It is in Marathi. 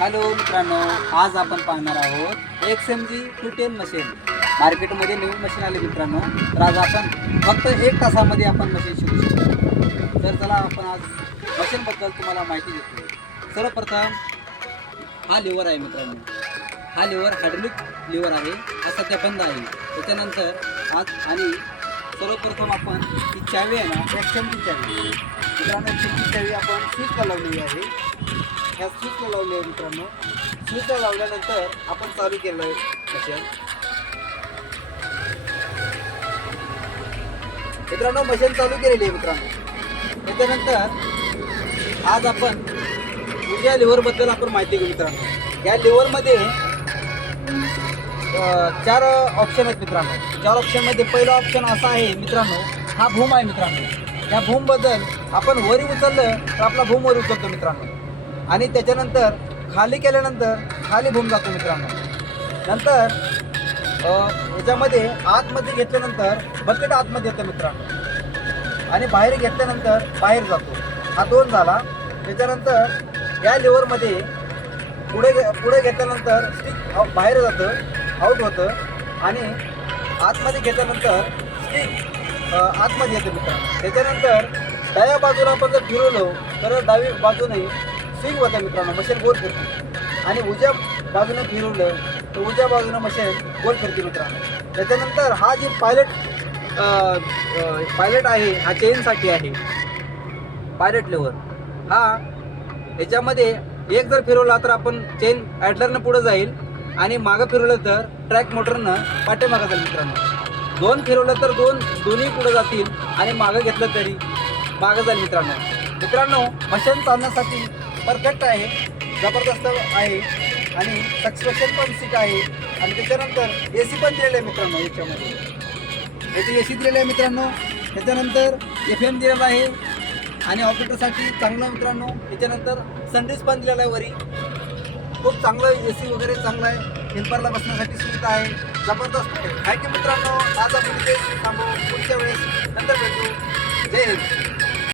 हॅलो मित्रांनो, आज आपण पाहणार आहोत XMG 210 मशीन. मार्केटमध्ये नवीन मशीन आले मित्रांनो. तर आज आपण फक्त 1 तासामध्ये आपण मशीन शिकू शकतो. तर चला आपण आज मशीनबद्दल तुम्हाला माहिती देतो. सर्वप्रथम हा लिव्हर आहे मित्रांनो. हा लिव्हर हायड्रोलिक लिव्हर आहे. हा सध्या बंद आहे. त्याच्यानंतर आज आणि सर्वप्रथम आपण ही चावी आहे ना, XMG चावी मित्रांनो. XMG चावी आपण स्विचला लावलेली आहे. ह्या स्विचला लावले आहे मित्रांनो. स्विचला लावल्यानंतर आपण चालू केलं आहे मशीन. मित्रांनो मशीन चालू केलेली आहे मित्रांनो. त्याच्यानंतर आज आपण या लिव्हरबद्दल आपण माहिती घेऊ मित्रांनो. या लिव्हरमध्ये 4 ऑप्शन आहेत मित्रांनो. 4 ऑप्शनमध्ये पहिला ऑप्शन असा आहे मित्रांनो, हा भूम आहे मित्रांनो. या भूमबद्दल आपण वरी उचललं तर आपला भूम वर उचलतो मित्रांनो. आणि त्याच्यानंतर खाली केल्यानंतर खाली भूम जातो मित्रांनो. नंतर याच्यामध्ये आतमध्ये घेतल्यानंतर बकेट आतमध्ये येतं मित्रांनो. आणि बाहेर घेतल्यानंतर बाहेर जातो. हा 2 झाला. त्याच्यानंतर या लिव्हरमध्ये पुढे घेतल्यानंतर स्टिक बाहेर जातं, आऊट होतं. आणि आतमध्ये घेतल्यानंतर स्टिक आतमध्ये येतं मित्रांनो. त्याच्यानंतर डाव्या बाजूला आपण जर फिरवलो तर डावी बाजूने स्विंग होतं मित्रांनो, मशीन गोल फिरते. आणि उजव्या बाजूने फिरवलं तर उजव्या बाजूने मशीन गोल फिरते मित्रांनो. त्याच्यानंतर हा जे पायलट आहे, हा चेनसाठी आहे. पायलट लेव्हर हा याच्यामध्ये एक जर फिरवला तर आपण चेन ॲडलरनं पुढं जाईल आणि मागं फिरवलं तर ट्रॅक मोटरनं पाठीमागं जाईल मित्रांनो. 2 फिरवलं तर दोन्ही पुढं जातील आणि मागं घेतलं तरी मागं जाईल मित्रांनो. मित्रांनो मशीन चालण्यासाठी परफेक्ट आहे, जबरदस्त आहे. आणि सस्पेन्शन पण सीट आहे. आणि त्याच्यानंतर AC पण दिलेलं आहे मित्रांनो. याच्यामध्ये याची AC दिलेलं आहे मित्रांनो. त्याच्यानंतर FM दिलेला आहे आणि ऑपरेटरसाठी चांगलं मित्रांनो. त्याच्यानंतर सनराईज पण दिलेला आहे वरी. खूप चांगलं AC वगैरे चांगलं आहे. हेल्परला बसण्यासाठी सुविधा आहे. जबरदस्त आहे की मित्रांनो. आज आपण इथे थांबू, पुढच्या वेळेस नंतर भेटू. जय हिंद.